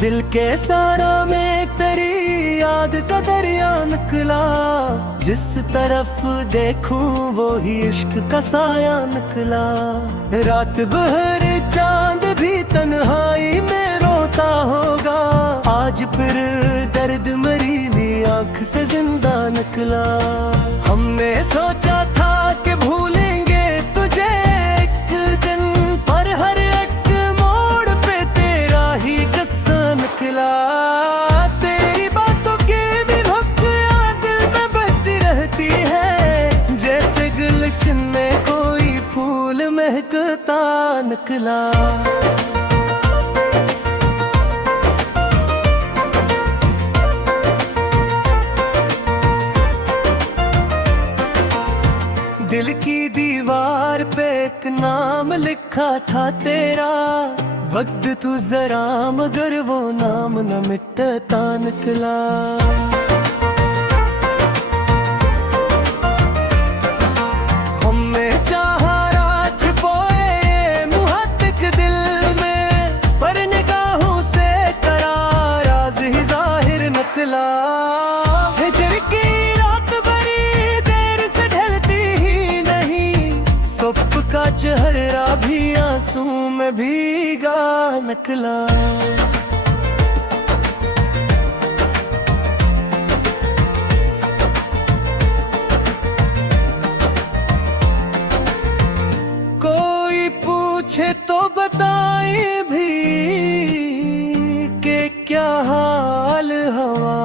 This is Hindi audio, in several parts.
दिल के सारा में तेरी याद का दरिया निकला, जिस तरफ देखूं वो ही इश्क का साया निकला। रात भर चांद भी तन्हाई में रोता होगा, आज फिर दर्द मरीली आंख से जिंदा निकला। हमने सोचा था कि भूलेंगे तुझे एक दिन, पर हर एक मोड़ पे तेरा ही किस्सा निकला। तेरी बातों की भी भुखियां दिल में बसी रहती है, जैसे गुलशन में कोई फूल महकता निकला। दिल की दीवार पे एक नाम लिखा था तेरा, वक्त तू जरा मगर वो नाम न मिटता निकला। हमने चाहा राज पोए मुहत्तक दिल में, पर निगाहों से करार राज ही जाहिर निकला। हिजर की रात बड़ी देर से ढलती ही नहीं, सुबह का चेहरा भी आंसू में भीगा निकला। कोई पूछे तो बताए भी कि क्या हाल हवा,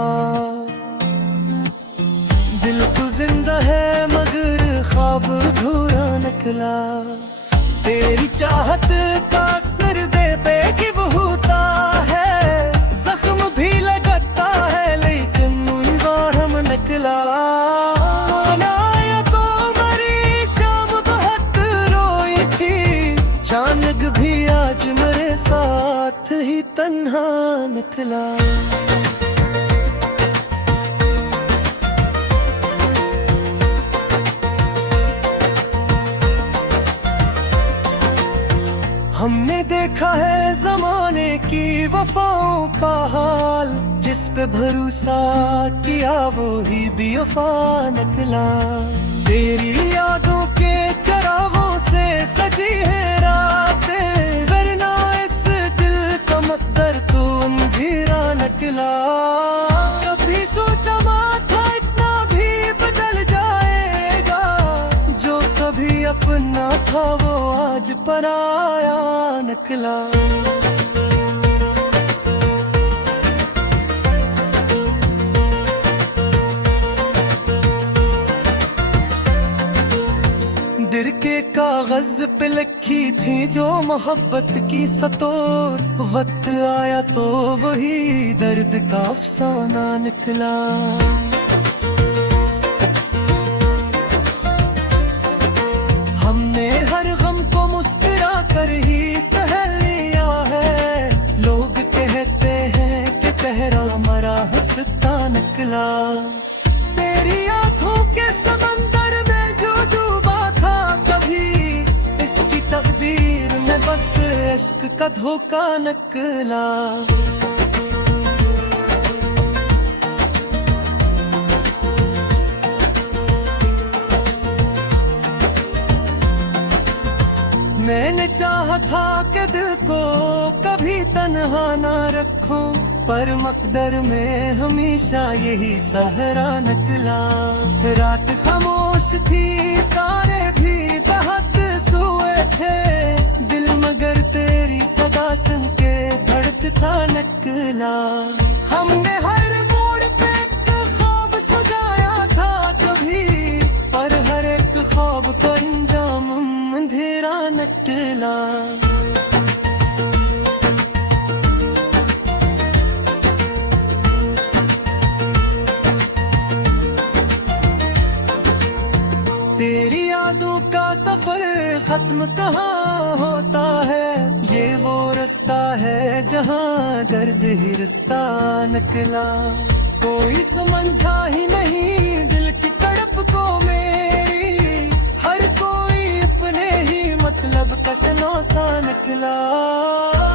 दिल तो जिंदा है मगर ख्वाब अधूरा निकला। तेरी चाहत का सर दे पे गिव होता है, जख्म भी लगता है लेकिन बार हम निकला। तो मरी शाम बहुत रोई थी, चांद भी आज मेरे साथ ही तन्हा निकला। हमने देखा है जमाने की वफाओं का हाल, जिस पे भरोसा किया वो ही बेवफा निकला। तेरी यादों के चरागों से सजी है रातें, वरना इस दिल का मकदर तो अंधेरा निकला। कभी सोचा था इतना भी बदल जाएगा, जो कभी अपना था वो आज पराया निकला। दिल के कागज पे लिखी थी जो मोहब्बत की सतोर, वक्त आया तो वही दर्द का अफसाना निकला। हमने हर गम को मुस्कुरा कर ही सह लिया है, लोग कहते हैं कि चेहरा मरा हंसता निकला। तेरी आंखों के समंदर में जो डूबा था कभी, इसकी तकदीर में बस इश्क का धोखा निकला। मैंने चाहा था कि दिल को कभी तन्हा ना रखूं, पर मकदर में हमेशा यही सहरा निकला। रात खामोश थी, तारे भी बहुत सोए थे, दिल मगर तेरी सदा सुन के धड़कता निकला। हमने हर मोड़ पे एक ख्वाब सजाया था कभी, पर हर एक ख्वाब का अंजाम अंधेरा निकला। तेरी यादों का सफर खत्म कहाँ होता है, ये वो रास्ता है जहाँ दर्द ही रास्ता निकला। कोई समझा ही नहीं दिल की तड़प को मेरी, हर कोई अपने ही मतलब का शनौसा निकला।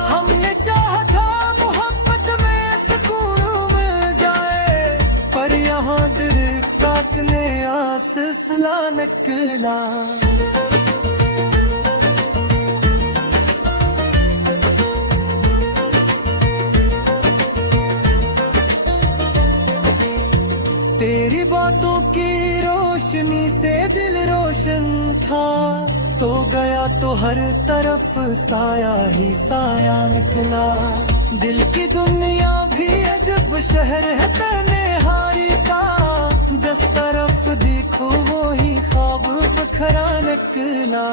हमने चाहा था मोहब्बत बहादुर काटने आ सिलसिला निकला। तेरी बातों की रोशनी से दिल रोशन था, तो गया तो हर तरफ साया ही साया निकला। दिल की दुनिया भी अजब शहर है तन्हाई का, जिस तरफ देखो वो ही ख्वाब बखरा निकला।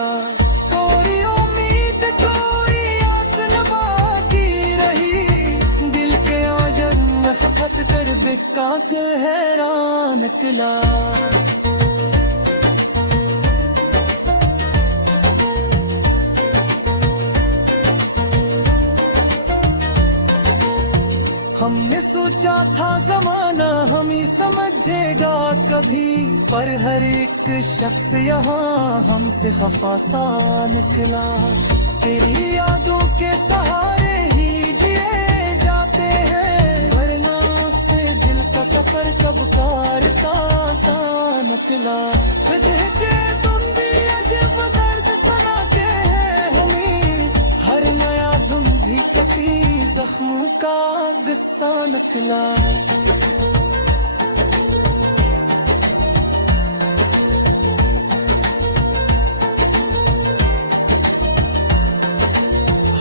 कोई उम्मीद कोई आस न बाकी रही, दिल के आंचल में फकत कर बिका के हैरान निकला। हमने सोचा था जमाना हम ही समझेगा कभी, पर हर एक शख्स यहाँ हमसे खफा सा निकला। तेरी यादों के सहारे ही जिए जाते हैं, वरना उससे दिल का सफर कब कार का सा निकला। देखे तुम भी अजब दर्द सुनाते हैं हमें, हर नया धुन भी किसी जख्म का गुस्सा निकला।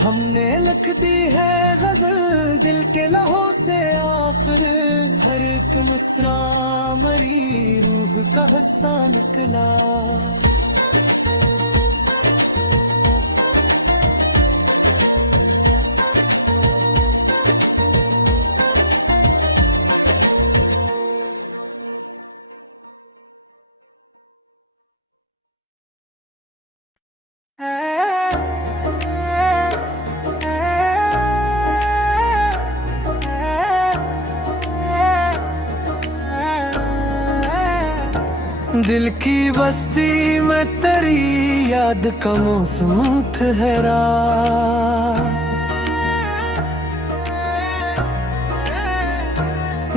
हमने लिख दी है गजल दिल के लहों से आखिर, हर एक मिसरा मरी रूह का हिस्सा निकला। दिल की बस्ती में तेरी याद का मौसम ठहरा,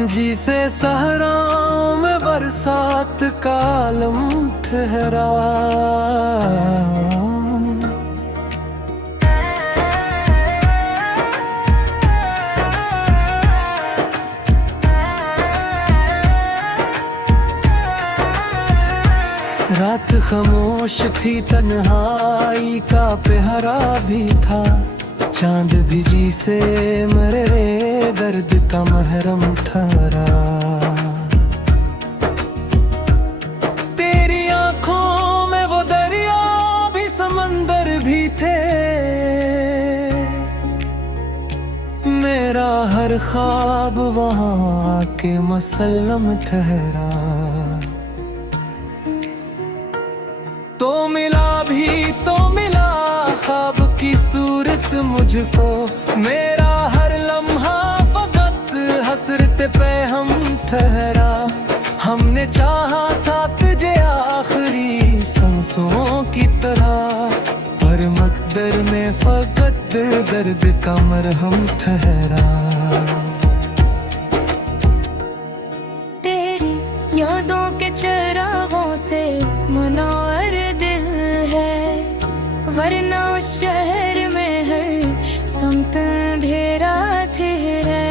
जिसे सहराओं में बरसात का आलम ठहरा। रात खामोश थी तन्हाई का पहरा भी था, चांद भी से मेरे दर्द का महरम ठहरा। तेरी आंखों में वो दरिया भी समंदर भी थे, मेरा हर ख्वाब वहाँ के मुसल्लम ठहरा। तो मिला ख्वाब की सूरत मुझको, मेरा हर लम्हा फकत हसरत पे हम ठहरा। हमने चाहा था तुझे आखिरी सांसों की तरह, पर मकदर में फकत दर्द का मरहम ठहरा। तेरी यादों के चिरागों से मुनव्वर दिल है, वरना उस शहर में हर समत अंधेरा है।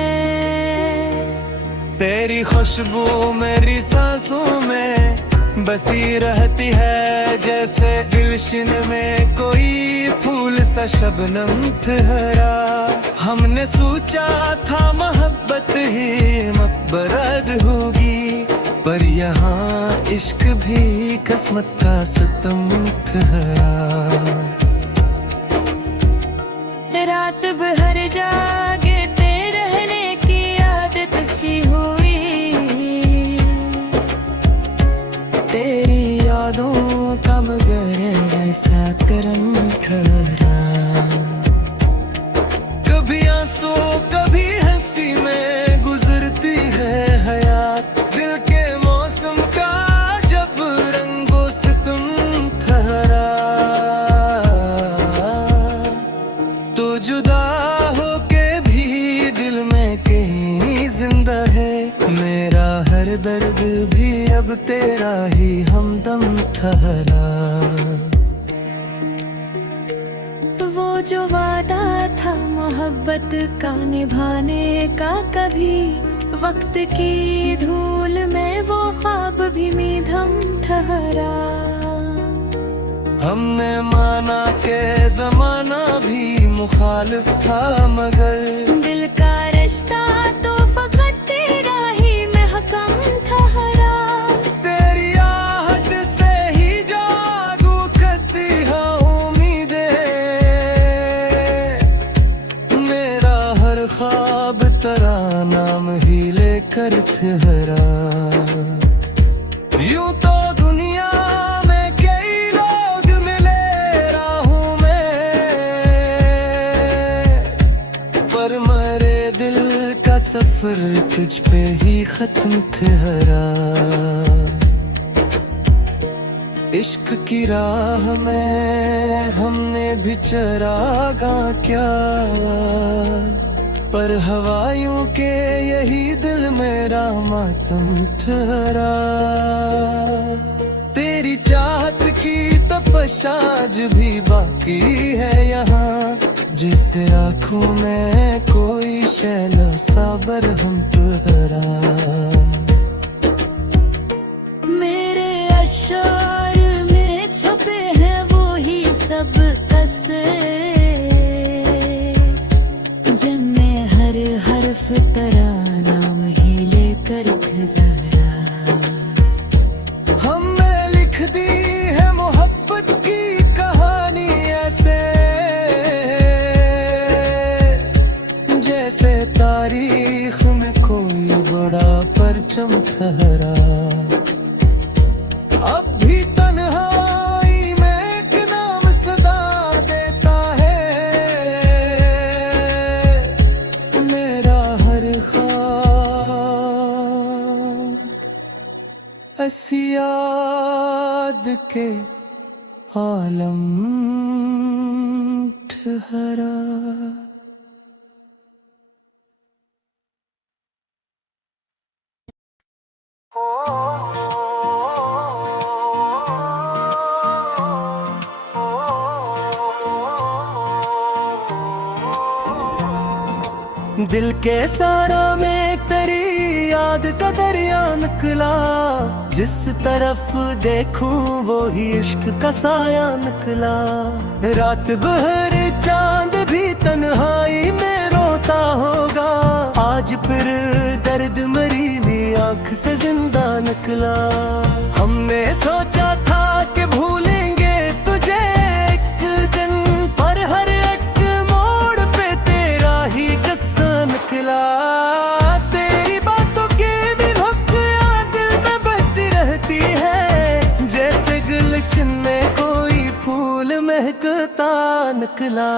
तेरी खुशबू मेरी सांसों में बसी रहती है, जैसे गुलशन में कोई फूल सा शबनम ठहरा। हमने सोचा था मोहब्बत ही मकबरत होगी, पर यहाँ इश्क भी किस्मत का सितम ठहरा। रात भर जागते रहने की आदत सी हुई, तेरी यादों का मगर ऐसा करम ठहरा। कभी आंसू कभी हंसी में गुजरती है हयात, दिल के मौसम का जब रंगो सितम ठहरा। तो जुदा होके हर दर्द भी अब तेरा ही हमदम ठहरा। वो जो वादा था मोहब्बत का निभाने का, कभी वक्त की धूल में वो ख्वाब भी मीधम ठहरा। हमने माना के जमाना भी मुखालिफ था, मगर दिल का रिश्ता तो फकत तेरा ही महकम ठहरा। तेरी आहट से ही जागू करती है उम्मीदें, मेरा हर ख्वाब तेरा नाम ही लेकर ठहरा। यूं तो दुनिया में कई लोग मिले राहों में, पर मेरे दिल का सफर तुझ पे ही खत्म ठहरा। इश्क की राह में हमने भी चरागा क्या, पर हवायों के यही दिल मेरा मातम ठहरा। तेरी चाहत की तपस्या आज भी बाकी है यहाँ, जैसे आँखों में कोई शैला साबर हम ठहरा। मेरे अशार में छुपे हैं वो ही सब कसे, जिनमें हर हर्फ तेरा नाम ही लेकर ठहरा। हमने लिख दी है मोहब्बत की कहानी ऐसे, जैसे तारीख में कोई बड़ा परचम ठहरा। अब भी तन्हाई में एक नाम सदा देता है, मेरा हर ख्वाब ऐसी याद के आलम ठहरा। दिल के सारा में तेरी याद का दरिया निकला, जिस तरफ देखूं वो ही इश्क का साया निकला। रात भर चांद भी तन्हाई में रोता होगा, आज फिर दर्द मरीली आंख से जिंदा निकला। हमने सोचा था कि भूलेंगे तुझे एक दिन, पर हर एक मोड़ पे तेरा ही किस्सा निकला। तेरी बातों की भी भुखिया दिल में बसी रहती है, जैसे गुलशन में कोई फूल महकता निकला।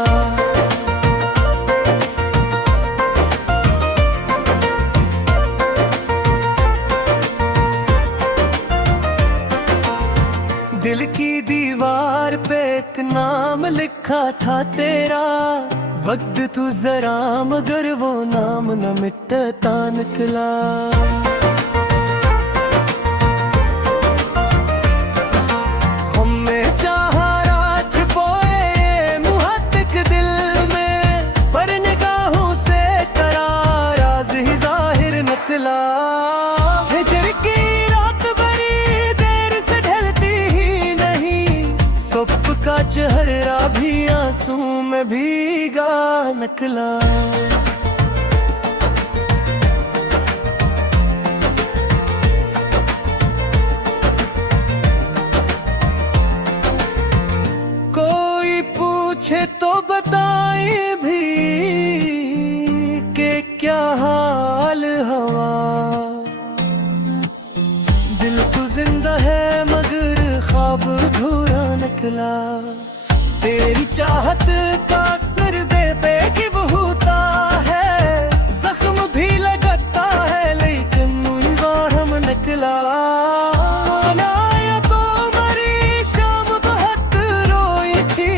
दिल की दीवार पे एक नाम लिखा था तेरा, वक्त तू जरा मगर वो नाम न मिटता निकला। हमने चाहा राज पोए मुहत्तक दिल में, पर निगाहों से करार राज ही जाहिर निकला। हिजर की रात बड़ी देर से ढलती ही नहीं, सुबह का चेहरा भी आंसू में भीगा निकला। कोई पूछे तो बताए भी कि क्या हाल हवा, दिल तो जिंदा है मगर ख्वाब अधूरा निकला। तेरी चाहत का सर्दे पे गिब होता है, जख्म भी लगता है लेकिन हम निकला। नाया तो मरी शाम बहुत रोई थी,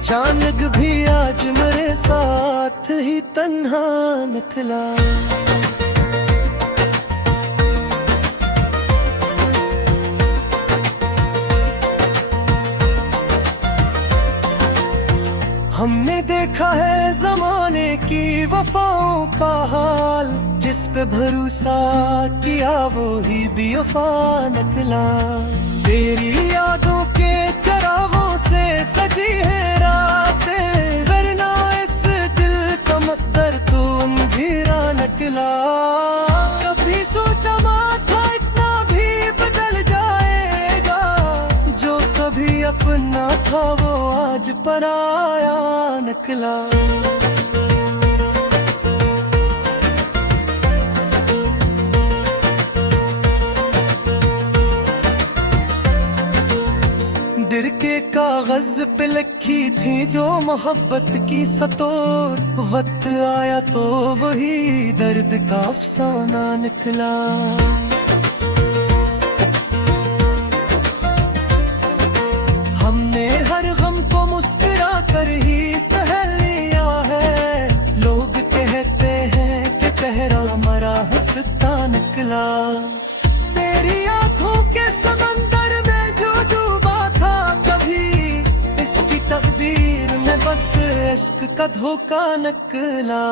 चांद भी आज मेरे साथ ही तन्हा निकला। देखा है जमाने की वफाओं का हाल, जिस पे भरोसा किया वो ही बेवफा निकला। तेरी यादों के चरागों से सजी है रातें, वरना इस दिल का मकदर तो अंधेरा निकला। कभी सोचा था इतना भी बदल जाएगा, जो कभी अपना था वो आज पराया निकला। दिल के कागज पे लिखी थी जो मोहब्बत की सतोर, वक्त आया तो वही दर्द का अफसाना निकला। हमने हर गम को मुस्कुरा कर ही सह लिया है, लोग कहते हैं कि चेहरा मरा हंसता निकला। तेरी आंखों के समंदर में जो डूबा था कभी, इसकी तकदीर में बस इश्क का धोखा निकला।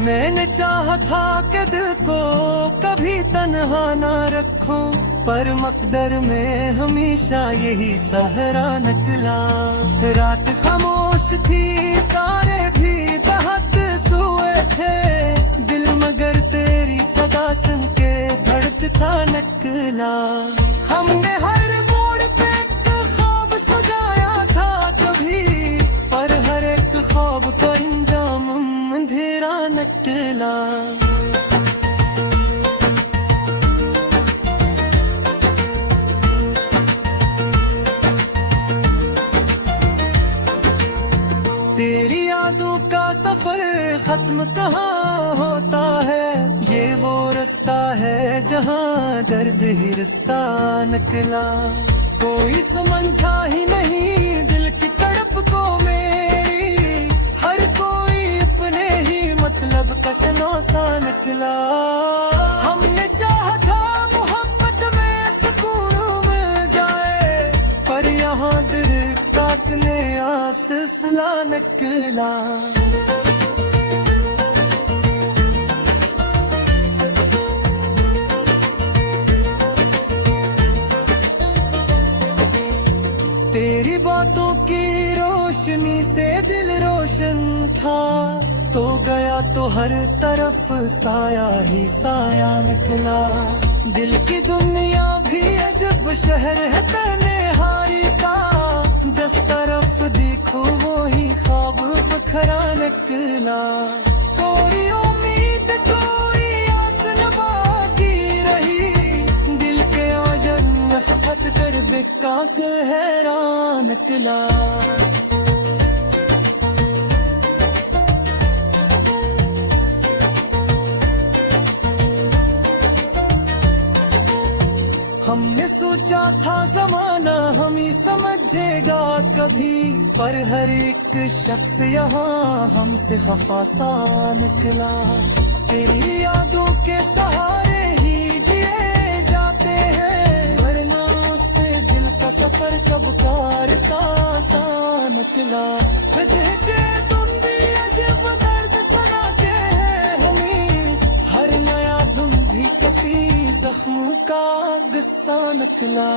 मैंने चाहा था कि दिल को कभी तन्हा ना रखूं, पर मकदर में हमेशा यही सहारा निकला। रात खामोश थी, तारे भी बहुत सोए थे, दिल मगर तेरी सदा सुन के धड़कता निकला। हमने हर मोड़ पे एक ख्वाब सजाया था कभी, पर हर एक ख्वाब का अंजाम अंधेरा निकला। तेरी यादों का सफर खत्म कहाँ होता है, ये वो रास्ता है जहाँ दर्द ही रास्ता निकला। कोई समझा ही नहीं दिल की तड़प को मेरी, हर कोई अपने ही मतलब का शनौसा निकला। हमने चाहा था मोहब्बत में सुकून मिल जाए, पर यहाँ दिल काटने आस सिला निकला। तेरी बातों की रोशनी से दिल रोशन था, तो गया तो हर तरफ साया ही साया निकला। दिल की दुनिया भी अजब शहर है तन्हाई का, जिस तरफ देखो वो ही ख्वाब बखरा निकला। कोई उम्मीद कोई आस न बाकी रही, दिल के आंचल में फट कर बेकाक हैरान निकला। हमने सोचा था जमाना हम ही समझेगा कभी, पर हर एक शख्स यहाँ हमसे खफा सा निकला। तेरी यादों के सहारे ही जिए जाते हैं, वरना उससे दिल का सफर कब कार का सा निकला। कहते तुम भी अजब दर्द सुनाते हैं हमें, हर नया धुन भी किसी जख्म का गुस्सा निकला।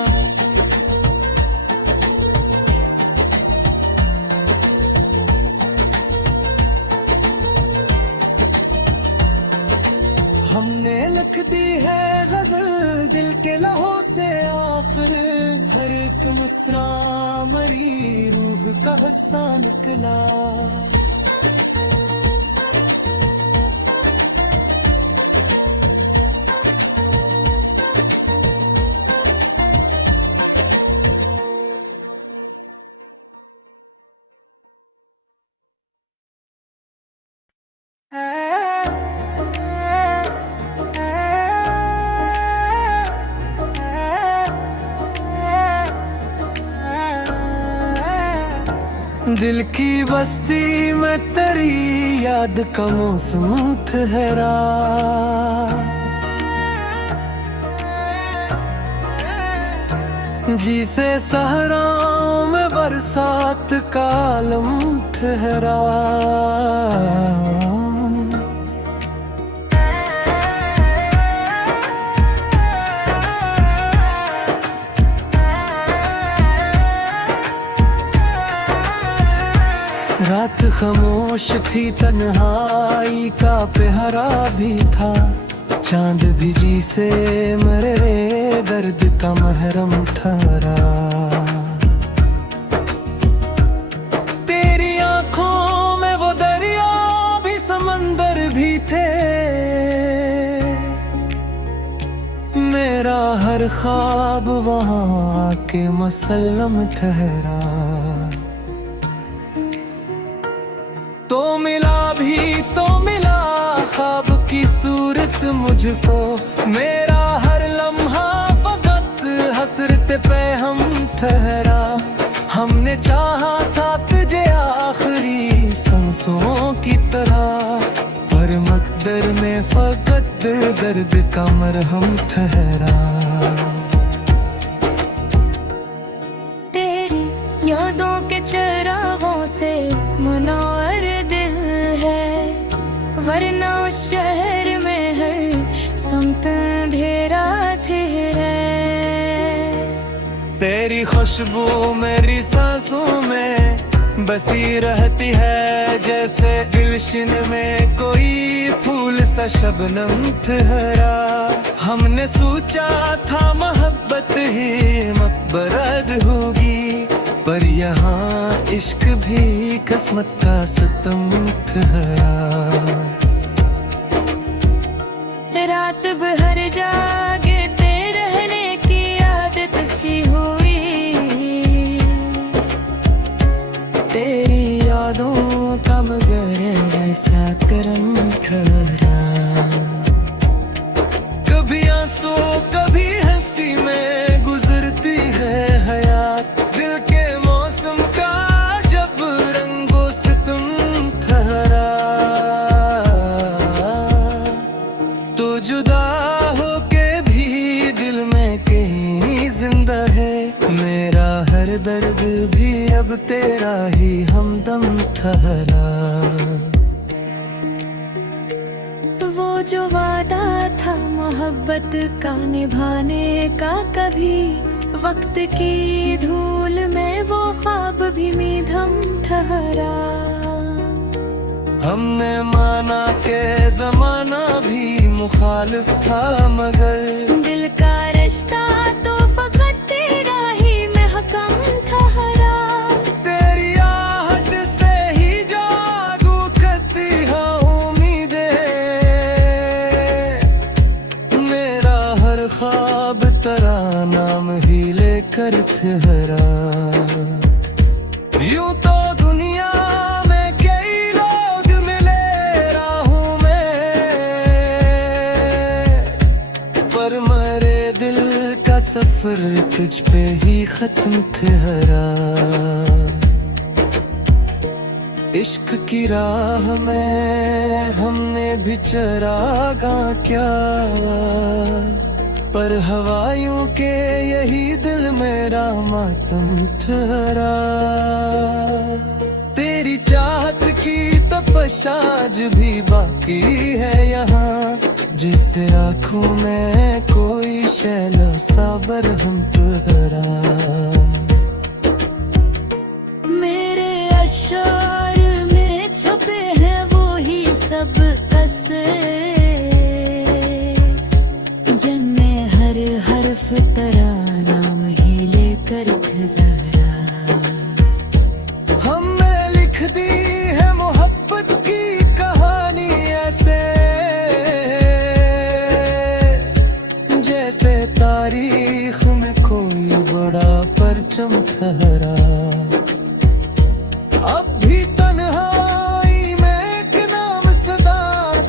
हमने लिख दी है गजल दिल के लहों से आखिर, हर एक मिसरा मरी रूह का हिस्सा निकला। दिल की बस्ती में तेरी याद का मौसम ठहरा, जिसे सहराओं में बरसात का आलम ठहरा। रात खामोश थी, तन्हाई का पहरा भी था। चांद भी जी से मेरे दर्द का महरम ठहरा। तेरी आंखों में वो दरिया भी समंदर भी थे। मेरा हर ख्वाब वहाँ के मुसल्लम ठहरा। तो मिला ख्वाब की सूरत मुझको। मेरा हर लम्हा फकत हसरत पे हम ठहरा। हमने चाहा था तुझे आखिरी सांसों की तरह, पर मकदर में फकत दर्द का मरहम ठहरा। तेरी यादों के चिरागों से मुनव्वर दिल है, वरना उस शहर में हर समत अंधेरा है। तेरी खुशबू मेरी सांसों में बसी रहती है, जैसे गुलशन में कोई फूल सा शबनम ठहरा। हमने सोचा था मोहब्बत ही मकबरत होगी, पर यहाँ इश्क भी किस्मत का सितम ठहरा। रात भर जागते रहने की आदत सी हुई। तेरी यादों का मगर ऐसा करम ठहरा। कभी आंसू कभी हंसी में गुजरती है हयात, दिल के मौसम का जब रंगो सितम ठहरा। तो जुदा होके भी दिल में कहीं जिंदा है। मेरा हर दर्द भी अब तेरा ही हमदम ठहरा। वो जो वादा था मोहब्बत का निभाने का, कभी वक्त की धूल में वो ख्वाब भी मीधम ठहरा। हमने माना के जमाना भी मुखालिफ था, मगर दिल का रिश्ता तो फकत तेरा ही महकम ठहरा। तेरी आहट से ही जागू करती है उम्मीदें। मेरा हर ख्वाब तेरा नाम ही लेकर ठहरा। यूं तो दुनिया में कई लोग मिले राहों में, पर मेरे दिल का सफर तुझ पे ही खत्म ठहरा। इश्क की राह में हमने भी चरागा क्या, पर हवायों के यही दिल मेरा मातम ठहरा। तेरी चाहत की तपश आज भी बाकी है यहाँ, जिसे आँखों में कोई शैला साबर हम ठहरा। मेरे अशार में छपे हैं वो ही सब कसरे, जिनमें हर हर्फ तेरा नाम ही लेकर ठहरा। हमने लिख दी है मोहब्बत की कहानी ऐसे, जैसे तारीख में कोई बड़ा परचम ठहरा। अब भी तन्हाई में एक नाम सदा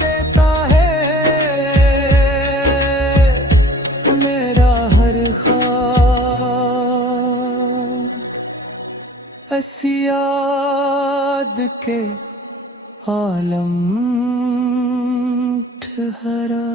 देता है, मेरा हर ख्वाब ऐसी याद के आलम ठहरा।